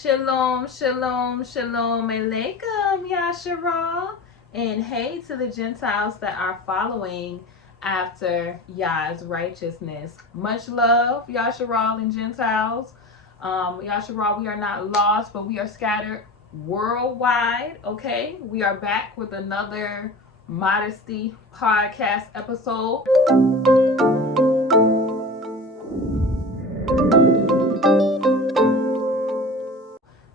Shalom, shalom, shalom, alaikum, Yasharal. And hey to the Gentiles that are following after Yah's righteousness. Much love, Yasharal and Gentiles. Yasharal, we are not lost, but we are scattered worldwide, okay? We are back with another Modesty podcast episode.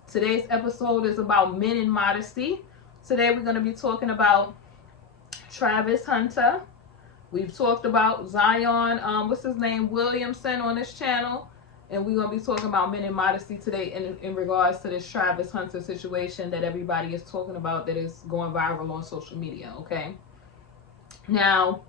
Today's episode is about men in modesty. Today we're going to be talking about Travis Hunter. We've talked about Zion, Williamson on this channel. And we're going to be talking about men in modesty today in regards to this Travis Hunter situation that everybody is talking about that is going viral on social media, okay? Now,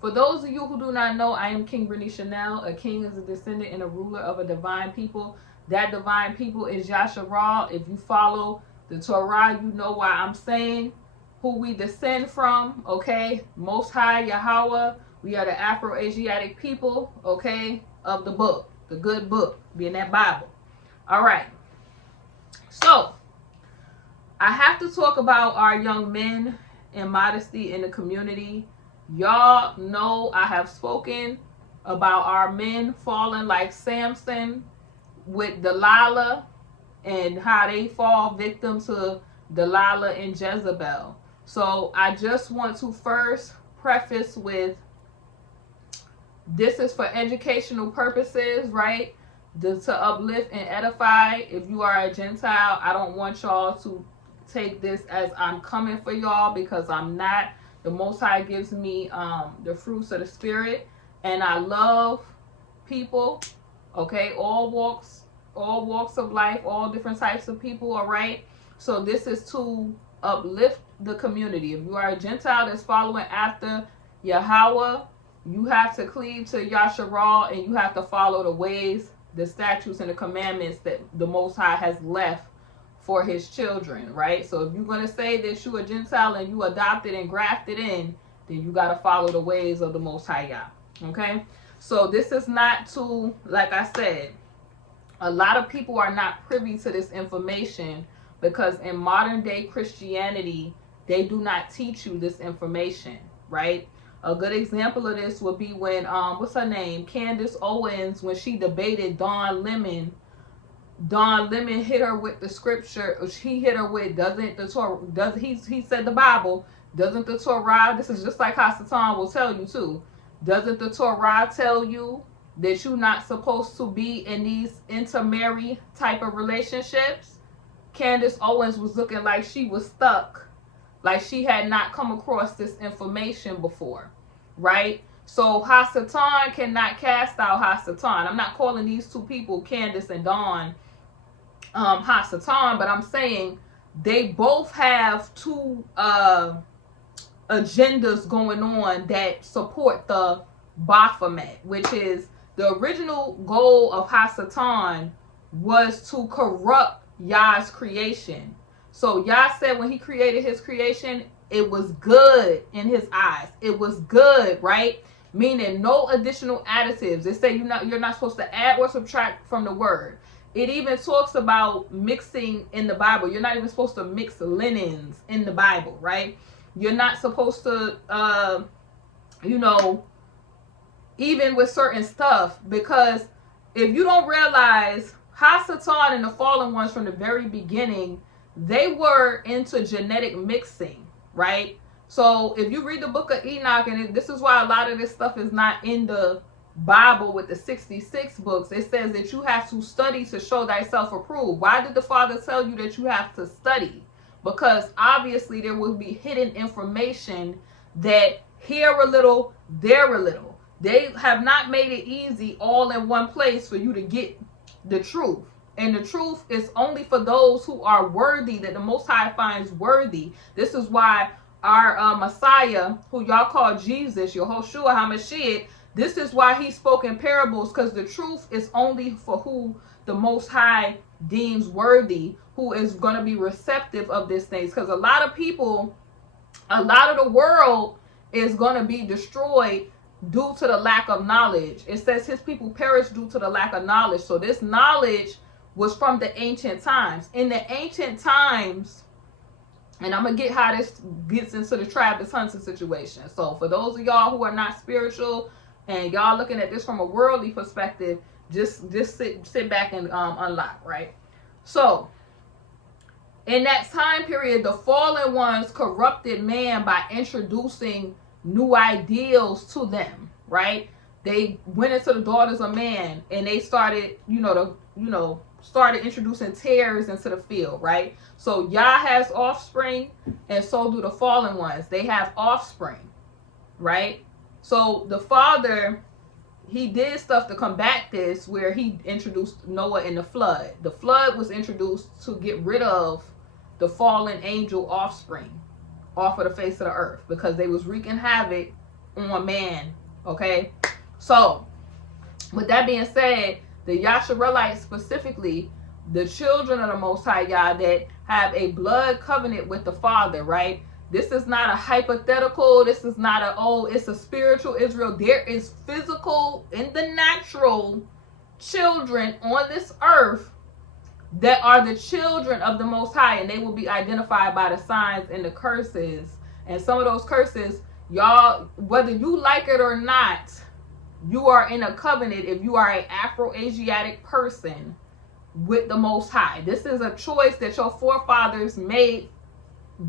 for those of you who do not know, I am King Brittany Chanel. A king is a descendant and a ruler of a divine people. That divine people is Yasharal. If you follow the Torah, you know why I'm saying who we descend from, okay? Most High Yahweh. We are the Afro-Asiatic people, okay, of the book, the good book, being that Bible. All right. So, I have to talk about our young men and modesty in the community. Y'all know I have spoken about our men falling like Samson with Delilah and how they fall victim to Delilah and Jezebel. So I just want to first preface with this is for educational purposes, right? To uplift and edify. If you are a Gentile, I don't want y'all to take this as I'm coming for y'all, because I'm not. The Most High gives me the fruits of the Spirit, and I love people, okay, all walks of life, all different types of people, all right? So this is to uplift the community. If you are a Gentile that's following after Yahweh, you have to cleave to Yasharal, and you have to follow the ways, the statutes, and the commandments that the Most High has left for his children, right? So if you're going to say that you're a Gentile and you adopted and grafted in, then you got to follow the ways of the Most High Yah, okay? So this is not to, like I said, a lot of people are not privy to this information, because in modern day Christianity, they do not teach you this information, right? A good example of this would be when, what's her name? Candace Owens, when she debated Don Lemon. Don Lemon hit her with the scripture. He hit her with, he said the Bible, doesn't the Torah, this is just like Hasatan will tell you too, doesn't the Torah tell you that you're not supposed to be in these intermarry type of relationships? Candace Owens was looking like she was stuck, like she had not come across this information before, right? So Hasatan cannot cast out Hasatan. I'm not calling these two people, Candace and Dawn, Hasatan, but I'm saying they both have two agendas going on that support the Baphomet, which is the original goal of Hasatan was to corrupt Yah's creation. So Yah said when he created his creation, it was good in his eyes. It was good, right? Meaning no additional additives. They say you're not supposed to add or subtract from the word. It even talks about mixing in the Bible. You're not even supposed to mix linens in the Bible, right? You're not supposed to, even with certain stuff, because if you don't realize, Hasatan and the fallen ones from the very beginning, they were into genetic mixing, right? So if you read the book of Enoch, and this is why a lot of this stuff is not in the Bible with the 66 books, it says that you have to study to show thyself approved. Why did the Father tell you that you have to study? Because obviously there will be hidden information that here a little, there a little. They have not made it easy all in one place for you to get the truth. And the truth is only for those who are worthy, that the Most High finds worthy. This is why our Messiah, who y'all call Jesus, Yehoshua HaMashiach, this is why he spoke in parables, because the truth is only for who the Most High deems worthy, who is going to be receptive of these things. Because a lot of people, a lot of the world is going to be destroyed due to the lack of knowledge. It says his people perish due to the lack of knowledge. So this knowledge was from the ancient times. In the ancient times, and I'm going to get how this gets into the Travis Hunter situation. So for those of y'all who are not spiritual and y'all looking at this from a worldly perspective, just sit back and unlock, right? So in that time period, the fallen ones corrupted man by introducing new ideals to them, right? They went into the daughters of man and they started, started introducing tares into the field, right? So Yah has offspring, and so do the fallen ones. They have offspring, right? So the father, he did stuff to combat this, where he introduced Noah in the flood. The flood was introduced to get rid of the fallen angel offspring off of the face of the earth, because they was wreaking havoc on man, okay? So with that being said, the Yasharelites specifically, the children of the Most High Yah that have a blood covenant with the Father, right? This is not a hypothetical. This is not it's a spiritual Israel. There is physical, in the natural, children on this earth that are the children of the Most High, and they will be identified by the signs and the curses. And some of those curses, y'all, whether you like it or not, you are in a covenant if you are an Afro-Asiatic person with the Most High. This is a choice that your forefathers made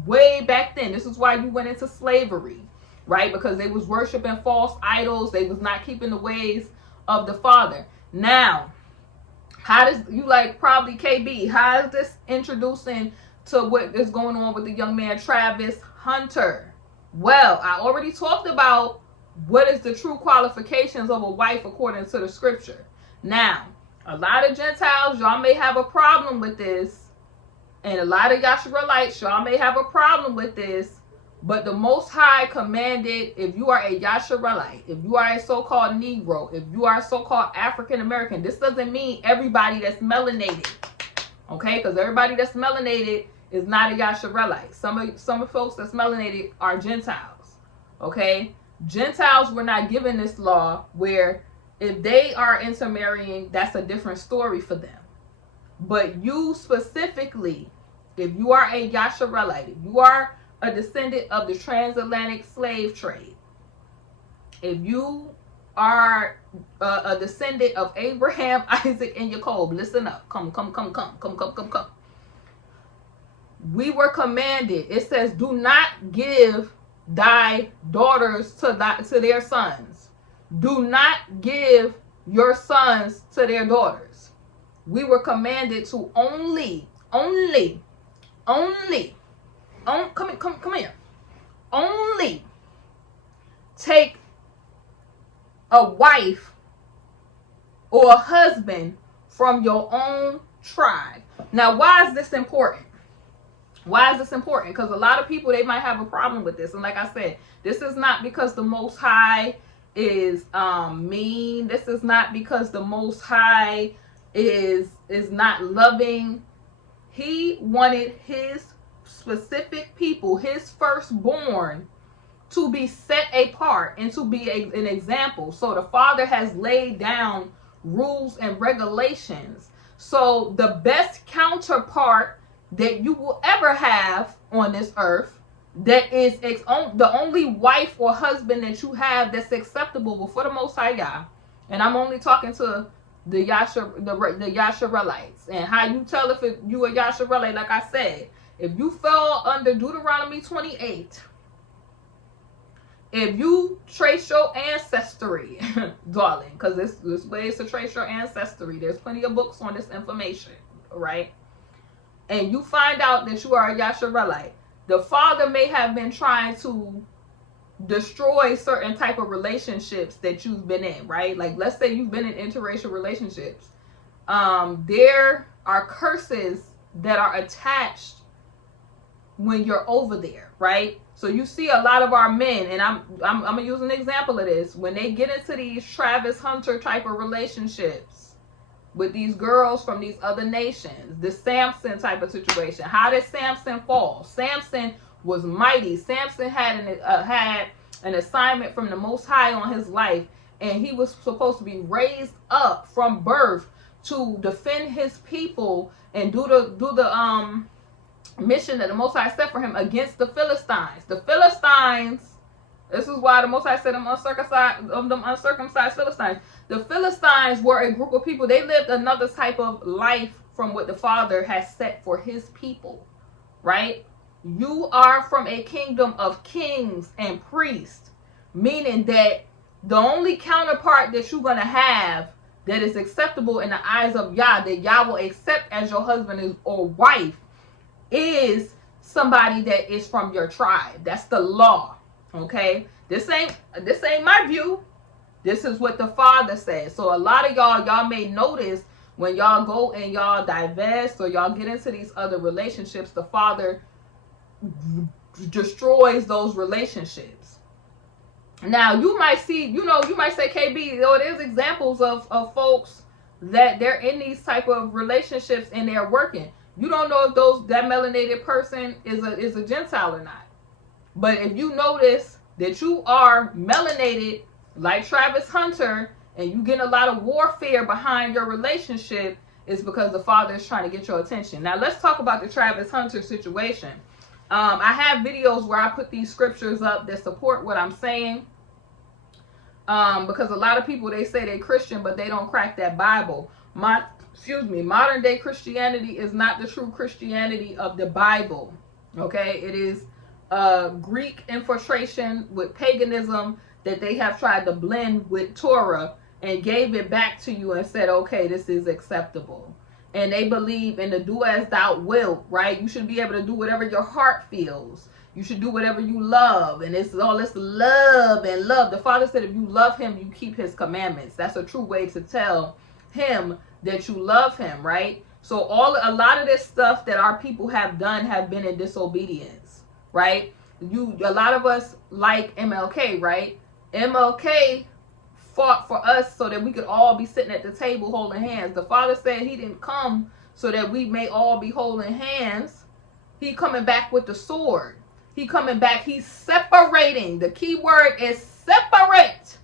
way back then. This is why you went into slavery, right? Because they was worshiping false idols. They was not keeping the ways of the Father. Now, how does, you like probably KB, how is this introducing to what is going on with the young man Travis Hunter? Well, I already talked about what is the true qualifications of a wife according to the scripture. Now, a lot of Gentiles, y'all may have a problem with this, and a lot of Yasharelites, y'all may have a problem with this, but the Most High commanded, if you are a Yasharelite, if you are a so-called Negro, if you are so-called African American, this doesn't mean everybody that's melanated, okay? Because everybody that's melanated is not a Yasharelite. Some of folks that's melanated are Gentiles, okay? Gentiles were not given this law, where if they are intermarrying, that's a different story for them. But you specifically, if you are a Yasharelite, if you are a descendant of the transatlantic slave trade, if you are a descendant of Abraham, Isaac, and Jacob, listen up. Come. We were commanded. It says, do not give thy daughters to their sons. Do not give your sons to their daughters. We were commanded to only, come here. Only take a wife or a husband from your own tribe. Now, why is this important? Why is this important? Because a lot of people, they might have a problem with this. And like I said, this is not because the Most High is mean. This is not because the Most High is not loving. He wanted his specific people, his firstborn, to be set apart and to be an example. So the Father has laid down rules and regulations. So the best counterpart that you will ever have on this earth, that is the only wife or husband that you have that's acceptable before the Most High Yah. And I'm only talking to the Yasharelites. And how you tell if you a Yasharelite, like I said, if you fell under Deuteronomy 28, if you trace your ancestry, darling, because there's ways to trace your ancestry. There's plenty of books on this information, right? And you find out that you are a Yasharelite, the Father may have been trying to destroy certain type of relationships that you've been in, right? Like, let's say you've been in interracial relationships. There are curses that are attached when you're over there, right? So you see a lot of our men, and I'm gonna use an example of this, when they get into these Travis Hunter type of relationships with these girls from these other nations, the Samson type of situation. How did Samson fall? Samson was mighty. Samson had an assignment from the Most High on his life, and he was supposed to be raised up from birth to defend his people and do the mission that the Most High set for him against the Philistines. The Philistines, this is why the Most High said them uncircumcised Philistines. The Philistines were a group of people. They lived another type of life from what the Father has set for his people, right? You are from a kingdom of kings and priests, meaning that the only counterpart that you're going to have that is acceptable in the eyes of Yah, that Yah will accept as your husband or wife, is somebody that is from your tribe. That's the law. Okay? This ain't my view. This is what the Father says. So a lot of y'all may notice when y'all go and y'all divest or y'all get into these other relationships, the Father destroys those relationships. Now you might see, you might say, KB, there's examples of folks that they're in these type of relationships and they're working. You don't know if that melanated person is a Gentile or not. But if you notice that you are melanated like Travis Hunter and you get a lot of warfare behind your relationship, it's because the Father is trying to get your attention. Now let's talk about the Travis Hunter situation. I have videos where I put these scriptures up that support what I'm saying. Because a lot of people, they say they're Christian, but they don't crack that Bible. Modern day Christianity is not the true Christianity of the Bible. Okay, it is Greek infiltration with paganism that they have tried to blend with Torah and gave it back to you and said, okay, this is acceptable. And they believe in the do as thou wilt, right? You should be able to do whatever your heart feels. You should do whatever you love. And it's all this love and love. The Father said if you love him, you keep his commandments. That's a true way to tell him that you love him, right? So a lot of this stuff that our people have done have been in disobedience, right? A lot of us like MLK, right? MLK fought for us so that we could all be sitting at the table holding hands. The Father said he didn't come so that we may all be holding hands. He coming back with the sword. He coming back. He's separating. The key word is separate.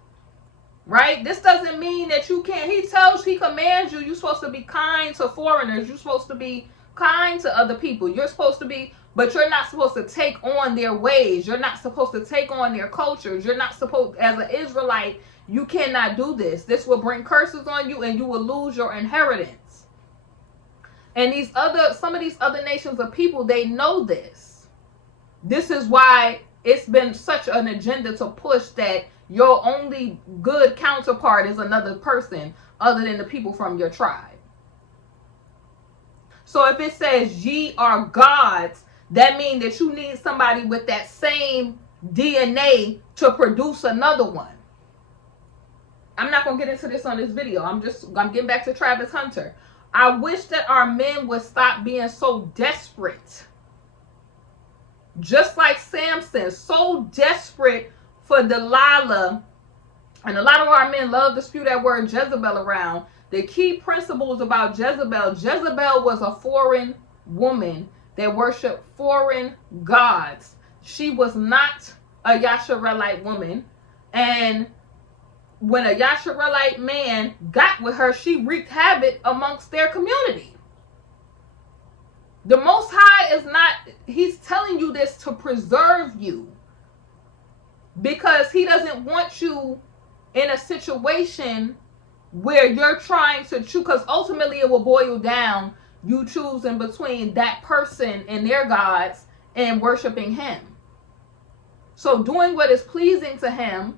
Right? This doesn't mean that you can't. He commands you. You're supposed to be kind to foreigners. You're supposed to be kind to other people. You're supposed to be, but you're not supposed to take on their ways. You're not supposed to take on their cultures. You're not supposed, as an Israelite, you cannot do this. This will bring curses on you and you will lose your inheritance. And some of these other nations of people, they know this. This is why it's been such an agenda to push that your only good counterpart is another person other than the people from your tribe. So if it says ye are gods, that means that you need somebody with that same DNA to produce another one. I'm not going to get into this on this video. I'm getting back to Travis Hunter. I wish that our men would stop being so desperate. Just like Samson, so desperate for Delilah. And a lot of our men love to spew that word Jezebel around. The key principles about Jezebel was a foreign woman that worshiped foreign gods. She was not a Yasharelite woman. And when a Yasharelite man got with her, she wreaked havoc amongst their community. The Most High he's telling you this to preserve you. Because he doesn't want you in a situation where you're trying to choose, because ultimately it will boil down you choosing between that person and their gods and worshiping him. So doing what is pleasing to him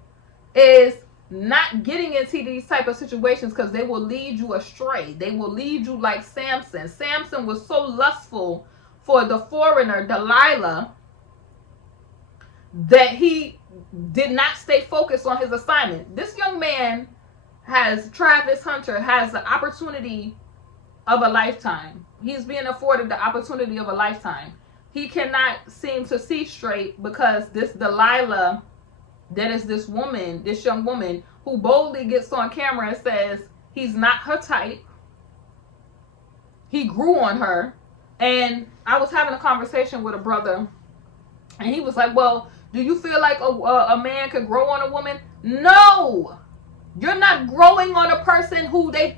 is not getting into these type of situations, because they will lead you astray. They will lead you like Samson. Samson was so lustful for the foreigner Delilah that he did not stay focused on his assignment. This young man Travis Hunter has the opportunity of a lifetime. He's being afforded the opportunity of a lifetime. He cannot seem to see straight because this Delilah, that is this young woman who boldly gets on camera and says he's not her type. He grew on her. And I was having a conversation with a brother and he was like, well, do you feel like a man could grow on a woman? No! You're not growing on a person who they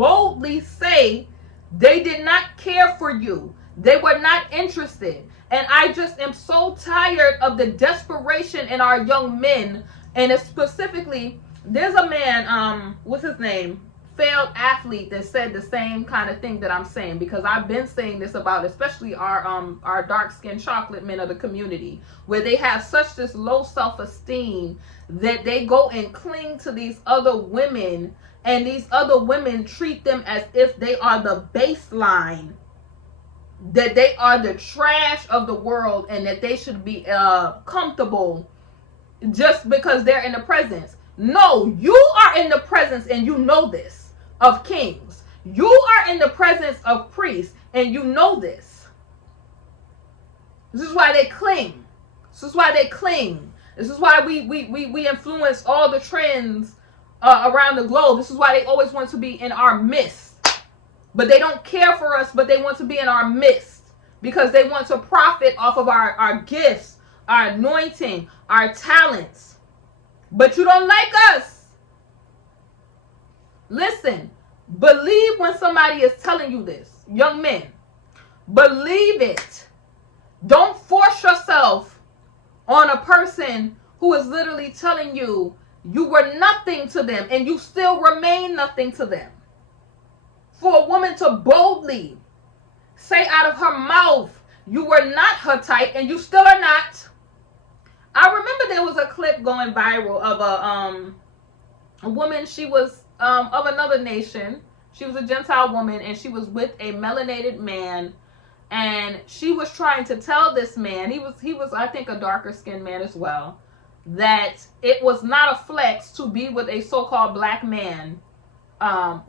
boldly say they did not care for you. They were not interested. And I just am so tired of the desperation in our young men. And it's specifically, there's a man, what's his name? Failed athlete that said the same kind of thing that I'm saying, because I've been saying this about especially our dark-skinned chocolate men of the community, where they have such this low self-esteem that they go and cling to these other women, and these other women treat them as if they are the baseline, that they are the trash of the world, and that they should be comfortable just because they're in the presence. No, you are in the presence, and you know this, of kings. You are in the presence of priests, and you know this. This is why they cling. This is why they cling. This is why we influence all the trends around the globe. This is why they always want to be in our midst. But they don't care for us, but they want to be in our midst because they want to profit off of our gifts, our anointing, our talents. But you don't like us. Listen, believe when somebody is telling you this. Young men, believe it. Don't force yourself on a person who is literally telling you you were nothing to them and you still remain nothing to them. For a woman to boldly say out of her mouth you were not her type and you still are not. I remember there was a clip going viral of a woman. She was of another nation. She was a Gentile woman, and she was with a melanated man, and she was trying to tell this man, he was I think a darker skinned man as well, that it was not a flex to be with a so-called black man.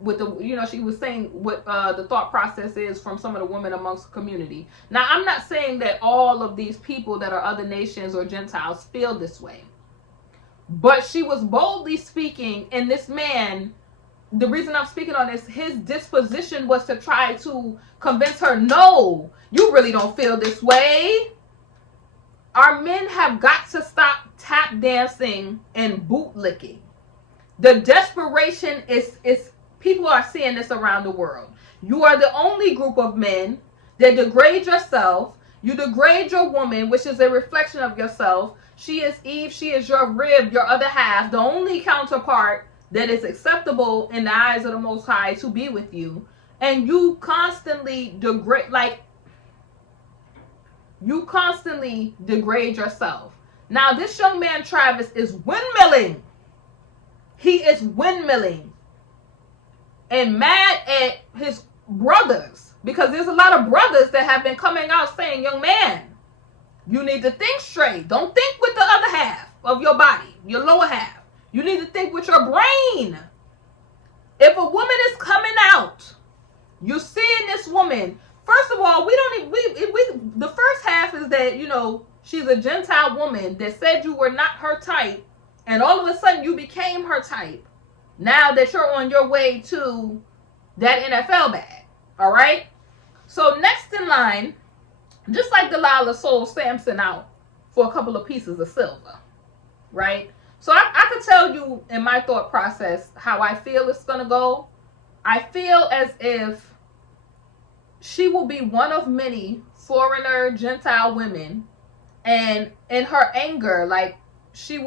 With the, she was saying what the thought process is from some of the women amongst the community. Now, I'm not saying that all of these people that are other nations or Gentiles feel this way, but she was boldly speaking, and this man, the reason I'm speaking on this, his disposition was to try to convince her, no, you really don't feel this way. Our men have got to stop tap dancing and bootlicking. The desperation is people are seeing this around the world. You are the only group of men that degrade yourself. You degrade your woman, which is a reflection of yourself. She is Eve. She is your rib, your other half, the only counterpart that is acceptable in the eyes of the Most High to be with you. And you constantly degrade yourself. Now, this young man, Travis, is windmilling. He is windmilling and mad at his brothers, because there's a lot of brothers that have been coming out saying, young man, you need to think straight. Don't think with the other half of your body, your lower half. You need to think with your brain. If a woman is coming out, you're seeing this woman. First of all, the first half is that, she's a Gentile woman that said you were not her type, and all of a sudden you became her type now that you're on your way to that NFL bag. All right? So next in line, just like Delilah sold Samson out for a couple of pieces of silver, right? So I could tell you in my thought process how I feel it's going to go. I feel as if she will be one of many foreigner Gentile women, and in her anger, she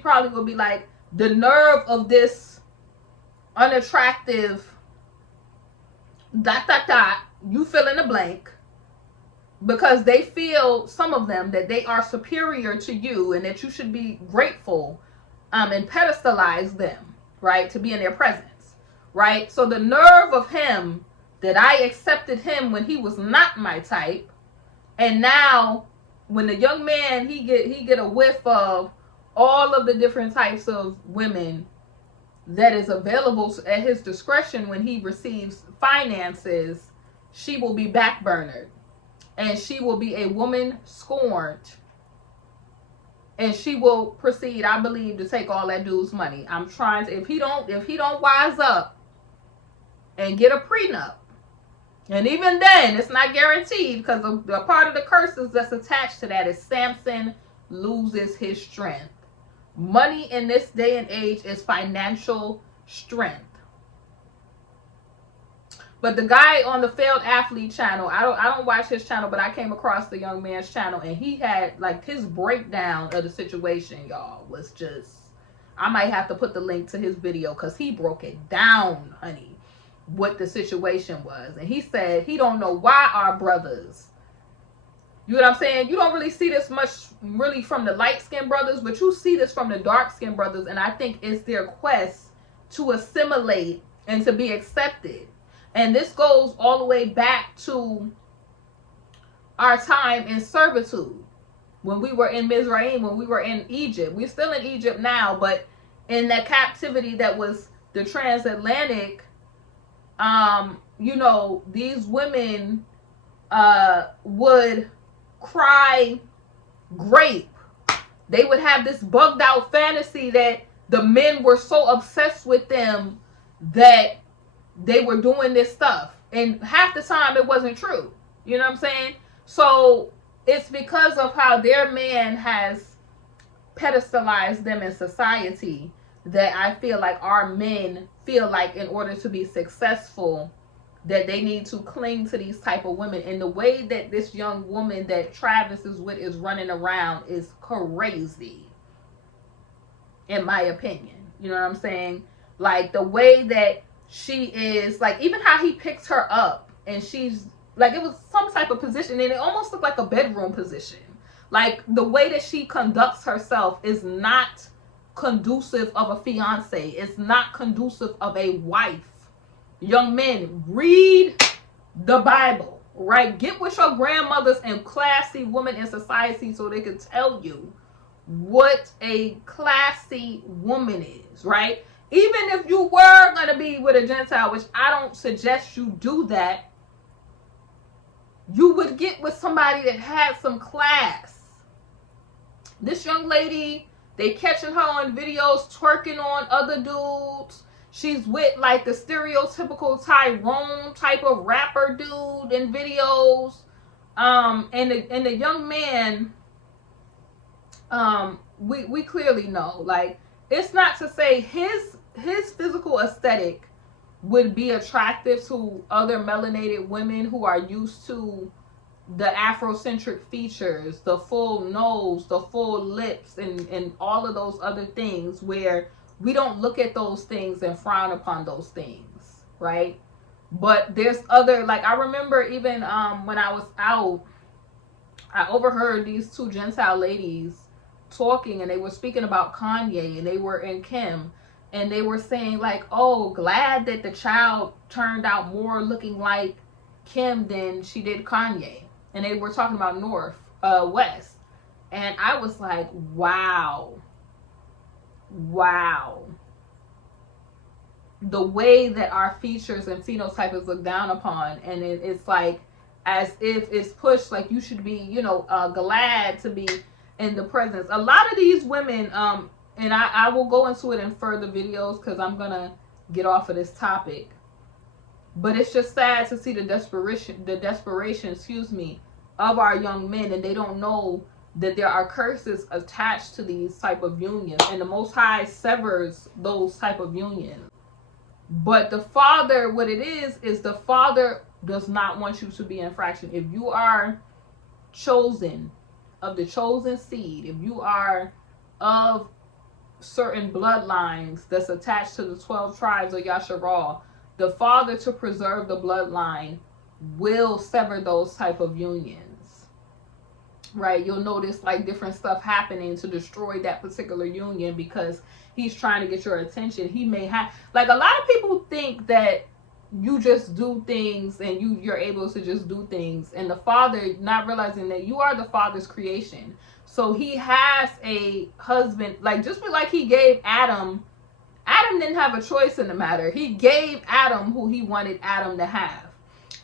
probably will be like, the nerve of this unattractive ... you fill in the blank, because they feel, some of them, that they are superior to you and that you should be grateful and pedestalize them, right, to be in their presence, right? So the nerve of him, that I accepted him when he was not my type, and now when the young man, he get a whiff of all of the different types of women that is available at his discretion when he receives finances, she will be backburnered, and she will be a woman scorned, and she will proceed, I believe, to take all that dude's money. I'm trying to, if he don't wise up and get a prenup, and even then it's not guaranteed, because a part of the curses that's attached to that is Samson loses his strength. Money in this day and age is financial strength. But the guy on the Failed Athlete channel, I don't watch his channel, but I came across the young man's channel, and he had like his breakdown of the situation, y'all, was just, I might have to put the link to his video because he broke it down, honey, what the situation was. And he said he don't know why our brothers, you know what I'm saying? You don't really see this much really from the light-skinned brothers, but you see this from the dark-skinned brothers, and I think it's their quest to assimilate and to be accepted. And this goes all the way back to our time in servitude. When we were in Mizraim, when we were in Egypt. We're still in Egypt now, but in that captivity that was the transatlantic, you know, these women would cry grape. They would have this bugged out fantasy that the men were so obsessed with them that they were doing this stuff, and half the time it wasn't true. You know what I'm saying? So it's because of how their man has pedestalized them in society that I feel like our men feel like in order to be successful that they need to cling to these type of women. And the way that this young woman that Travis is with is running around is crazy, in my opinion. You know what I'm saying? Like the way that she is, like even how he picked her up, and she's like, it was some type of position, and it almost looked like a bedroom position. Like the way that she conducts herself is not conducive of a fiance. It's not conducive of a wife. Young men, read the Bible, right? Get with your grandmothers and classy women in society so they can tell you what a classy woman is, right? Even if you were going to be with a Gentile, which I don't suggest you do that, you would get with somebody that had some class. This young lady, they catching her on videos twerking on other dudes. She's with like the stereotypical Tyrone type of rapper dude in videos. And the young man, we clearly know, like, it's not to say his physical aesthetic would be attractive to other melanated women who are used to the Afrocentric features, the full nose, the full lips, and all of those other things, where we don't look at those things and frown upon those things, right? But there's other, like I remember even when I was out, I overheard these two Gentile ladies talking, and they were speaking about Kanye, and they were in Kim, and they were saying like, oh, glad that the child turned out more looking like Kim than she did Kanye. And they were talking about West. And I was like, wow. The way that our features and phenotype is looked down upon, and it's like as if it's pushed like you should be, you know, glad to be in the presence. A lot of these women, and I will go into it in further videos because I'm gonna get off of this topic. But it's just sad to see the desperation, of our young men, and they don't know that there are curses attached to these type of unions, and the Most High severs those type of unions. But the Father, what it is the Father does not want you to be in fraction. If you are chosen, of the chosen seed, if you are of certain bloodlines that's attached to the 12 tribes of Yasharal, the Father, to preserve the bloodline, will sever those type of unions, right? You'll notice like different stuff happening to destroy that particular union because he's trying to get your attention. He may have, like, a lot of people think that you just do things and you're able to just do things, and the Father not realizing that you are the Father's creation. So he has a husband, like just like he gave Adam didn't have a choice in the matter. He gave Adam who he wanted Adam to have.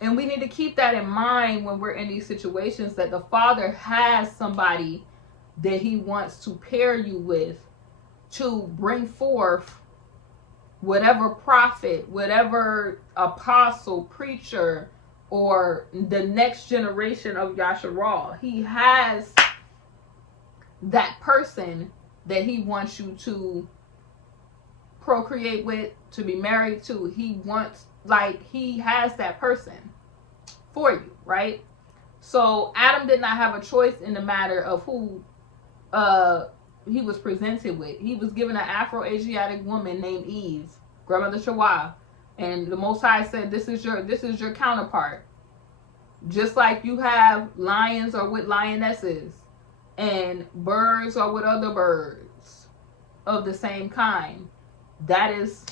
And we need to keep that in mind when we're in these situations, that the Father has somebody that he wants to pair you with to bring forth whatever prophet, whatever apostle, preacher, or the next generation of Yasharal. He has that person that he wants you to procreate with, to be married to. He wants like he has that person for you, right? So Adam did not have a choice in the matter of who he was presented with. He was given an Afro-Asiatic woman named Eve, grandmother Shawa, and the Most High said, this is your counterpart. Just like you have lions are with lionesses and birds are with other birds of the same kind. That is,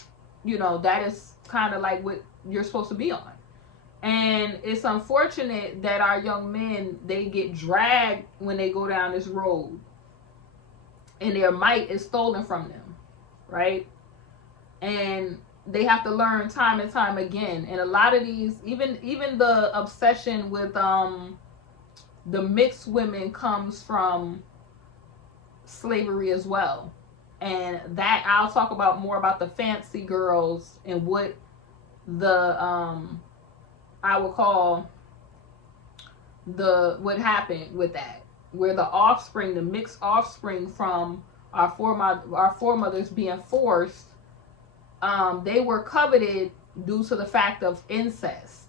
that is kind of like what you're supposed to be on. And it's unfortunate that our young men, they get dragged when they go down this road and their might is stolen from them, right? And they have to learn time and time again. And a lot of these, even the obsession with the mixed women comes from slavery as well. And that I'll talk about more about the fancy girls and what the I would call what happened with that, where the offspring, the mixed offspring from our foremothers being forced, they were coveted due to the fact of incest.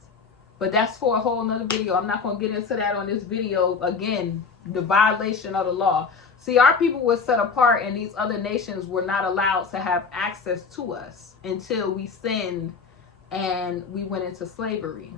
But that's for a whole nother video. I'm not going to get into that on this video. Again, the violation of the law. See, our people were set apart and these other nations were not allowed to have access to us until we sinned and we went into slavery.